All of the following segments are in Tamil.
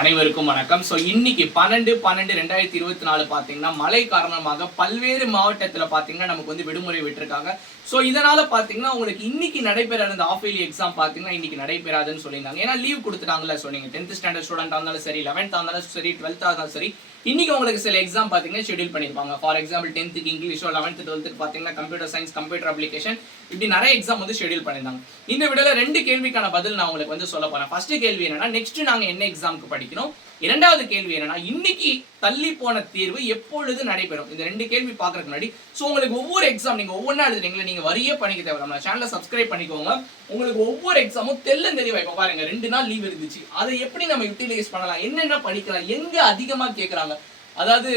அனைவருக்கும் வணக்கம். ஸோ இன்னைக்கு 12/12/2024 பார்த்தீங்கன்னா மழை காரணமாக பல்வேறு மாவட்டத்தில் பார்த்தீங்கன்னா நமக்கு வந்து விடுமுறை விட்டுருக்காங்க. ஸோ இதனால பார்த்தீங்கன்னா உங்களுக்கு இன்னைக்கு நடைபெற இருந்த ஆஃப் இயர்லி எக்ஸாம் பார்த்தீங்கன்னா இன்னைக்கு நடைபெறாதுன்னு சொல்லியிருந்தாங்க. ஏன்னா லீவ் கொடுத்துட்டாங்கல்ல. ஸோ நீங்கள் 10th ஸ்டாண்டர்ட் ஸ்டூடெண்ட் இருந்தாலும் சரி, 11th இருந்தாலும் சரி, 12th இருந்தாலும் சரி, இன்னைக்கு உங்களுக்கு சில எக்ஸாம் பார்த்தீங்கன்னா ஷெடியூல் பண்ணியிருப்பாங்க. For example 10th இங்கிலீஷோ, 11th 12th பார்த்தீங்கன்னா கம்ப்யூட்டர் சயின்ஸ், கம்ப்யூட்டர் அப்ளிகேஷன், இப்படி நிறைய எக்ஸாம் வந்து ஷெடியூல் பண்ணியிருந்தாங்க. இந்த வீடியோல 2 கேள்விக்கான பதில் நான் உங்களுக்கு வந்து சொல்ல போறேன். ஃபர்ஸ்ட் கேள்வி என்னன்னா, நெக்ஸ்ட் நாங்க என்ன எக்ஸாமுக்கு படிக்கணும். இரண்டாவது கேள்வி என்னன்னா, இன்னைக்கு தள்ளி போன தேர்வு எப்பொழுது நடைபெறும். இந்த 2 கேள்வி பாக்குறதுக்கு முன்னாடி உங்களுக்கு ஒவ்வொரு எக்ஸாம் நீங்க ஒவ்வொன்றா எழுதுறீங்களா, நீங்க வரியே பண்ணிக்க தேவை. நம்ம சேனலை சப்ஸ்கிரைப் பண்ணிக்கோங்க. உங்களுக்கு ஒவ்வொரு எக்ஸாமும் தெளிவா இப்ப பாருங்க 2 நாள் லீவ் இருந்துச்சு. அதை எப்படி நம்ம யூட்டிலைஸ் பண்ணலாம், என்னென்ன படிக்கலாம், எங்க அதிகமா கேட்கறாங்க. அதாவது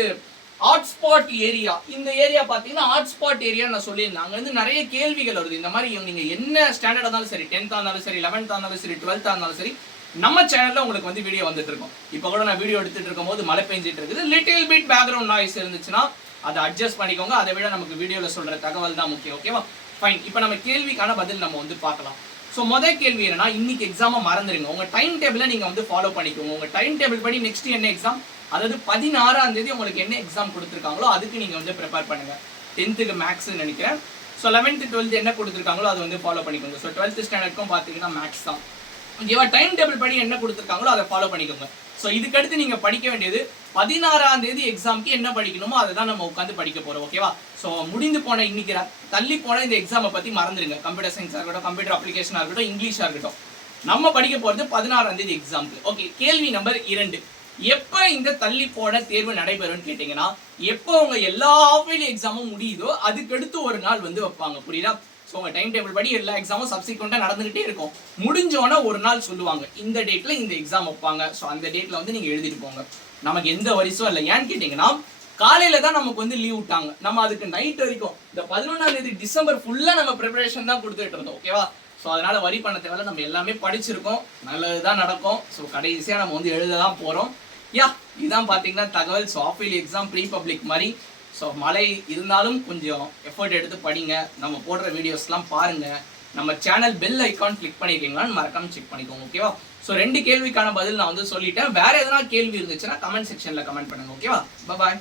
ஹாட்ஸ்பாட் ஏரியா, இந்த ஏரியா பாத்தீங்கன்னா ஹாட்ஸ்பாட் ஏரியா நான் சொல்லியிருந்தேன். அங்க வந்து நிறைய கேள்விகள் வருது. இந்த மாதிரி நீங்க என்ன ஸ்டாண்டர்ட் இருந்தாலும் சரி, 10th இருந்தாலும் சரி, 11th இருந்தாலும் சரி, 12th இருந்தாலும் சரி, நம்ம சேனல்ல உங்களுக்கு வந்து வீடியோ வந்துட்டு இருக்கும். இப்போ கூட நான் வீடியோ எடுத்துட்டு இருக்கும் போது மழை பெஞ்சிட்டு இருக்குது. லிட்டில் பிட் பேக்ரவுண்ட் நாய்ஸ் இருந்துச்சுன்னா அதை அட்ஜஸ்ட் பண்ணிக்கோங்க. அதை விட நமக்கு வீடியோல சொல்ற தகவல் தான் முக்கியம். ஓகேவா? ஃபைன். இப்போ நம்ம கேள்விக்கான பதில் நம்ம வந்து பார்க்கலாம். ஸோ முதல் கேள்வி என்னன்னா, இன்னைக்கு எக்ஸாமை மறந்துடுங்க. உங்க டைம் டேபிளை நீங்க வந்து ஃபாலோ பண்ணிக்கோங்க. உங்க டைம் டேபிள் படி நெக்ஸ்ட் என்ன எக்ஸாம், அதாவது 16ஆம் தேதி உங்களுக்கு என்ன எக்ஸாம் கொடுத்துருக்காங்களோ அதுக்கு நீங்க வந்து ப்ரிப்பேர் பண்ணுங்க. 10th மேக்ஸ் நினைக்கிறேன். ஸோ 11th 12th என்ன கொடுத்துருக்காங்களோ அதை வந்து ஃபாலோ பண்ணிக்கோங்க. ஸோ 12th ஸ்டாண்டர்டுக்கும் பார்த்தீங்கன்னா மேக்ஸ் தான். ஓகேவா? டைம் டேபிள் படி என்ன கொடுத்துருக்காங்களோ அதை ஃபாலோ பண்ணிக்கோங்க. ஸோ இதுக்கடுத்து நீங்க படிக்க வேண்டியது 16ஆம் தேதி எக்ஸாமுக்கு என்ன படிக்கணுமோ அதை தான் நம்ம உட்காந்து படிக்க போறோம். ஓகேவா? ஸோ முடிந்து போன இன்னைக்கு தள்ளி போன இந்த எக்ஸாமை பத்தி மறந்துடுங்க. கம்ப்யூட்டர் சயின்ஸாக இருக்கட்டும், கம்ப்யூட்டர் அப்ளிகேஷனாக இருக்கட்டும், இங்கிலீஷாக இருக்கட்டும், நம்ம படிக்க போறது 16ஆம் தேதி எக்ஸாமுக்கு. ஓகே, கேள்வி நம்பர் 2. எப்ப இந்த தள்ளி போன தேர்வு நடைபெறும்னு கேட்டீங்கன்னா, எப்போ உங்க எல்லா ஆஃப் இயர்லி எக்ஸாமும் முடியுதோ அதுக்கடுத்து ஒரு நாள் வந்து வைப்பாங்க. புரியுதா? ஸோ உங்க டைம் டேபிள் படி எல்லா எக்ஸாமும் சப்சிக்வெண்டா நடந்துகிட்டே இருக்கும். முடிஞ்சோன்னா ஒரு நாள் சொல்லுவாங்க, இந்த டேட்ல இந்த எக்ஸாம் வைப்பாங்க. ஸோ அந்த டேட்ல வந்து நீங்க எழுதிட்டு போங்க. நமக்கு எந்த வரிசும் இல்லை. ஏன்னு கேட்டீங்கன்னா, காலையில தான் நமக்கு வந்து லீவ் விட்டாங்க. நம்ம அதுக்கு நைட் வரைக்கும் இந்த 11ஆம் தேதி டிசம்பர் ஃபுல்லா நம்ம ப்ரிப்பரேஷன் தான் கொடுத்துட்டு இருந்தோம். ஓகேவா? ஸோ அதனால வரி பண்ண தேவையில்ல. நம்ம எல்லாமே படிச்சிருக்கோம், நல்லதுதான் நடக்கும். ஸோ கடைசியா நம்ம வந்து எழுத தான் போறோம். இதான் பாத்தீங்கன்னா தகவல். So of early exam pre public மாதிரி. ஸோ மழை இருந்தாலும் கொஞ்சம் எஃபர்ட் எடுத்து படிங்க. நம்ம போடுற வீடியோஸ்லாம் பாருங்க. நம்ம சேனல் பெல் ஐக்கான் கிளிக் பண்ணிருக்கீங்களான்னு மறக்காம செக் பண்ணிக்கோங்க. ஓகேவா? ஸோ 2 கேள்விக்கான பதில் நான் வந்து சொல்லிட்டேன். வேற எதனா கேள்வி இருந்துச்சுன்னா கமெண்ட் செக்ஷன்ல கமெண்ட் பண்ணுங்க. ஓகேவா? பாய்.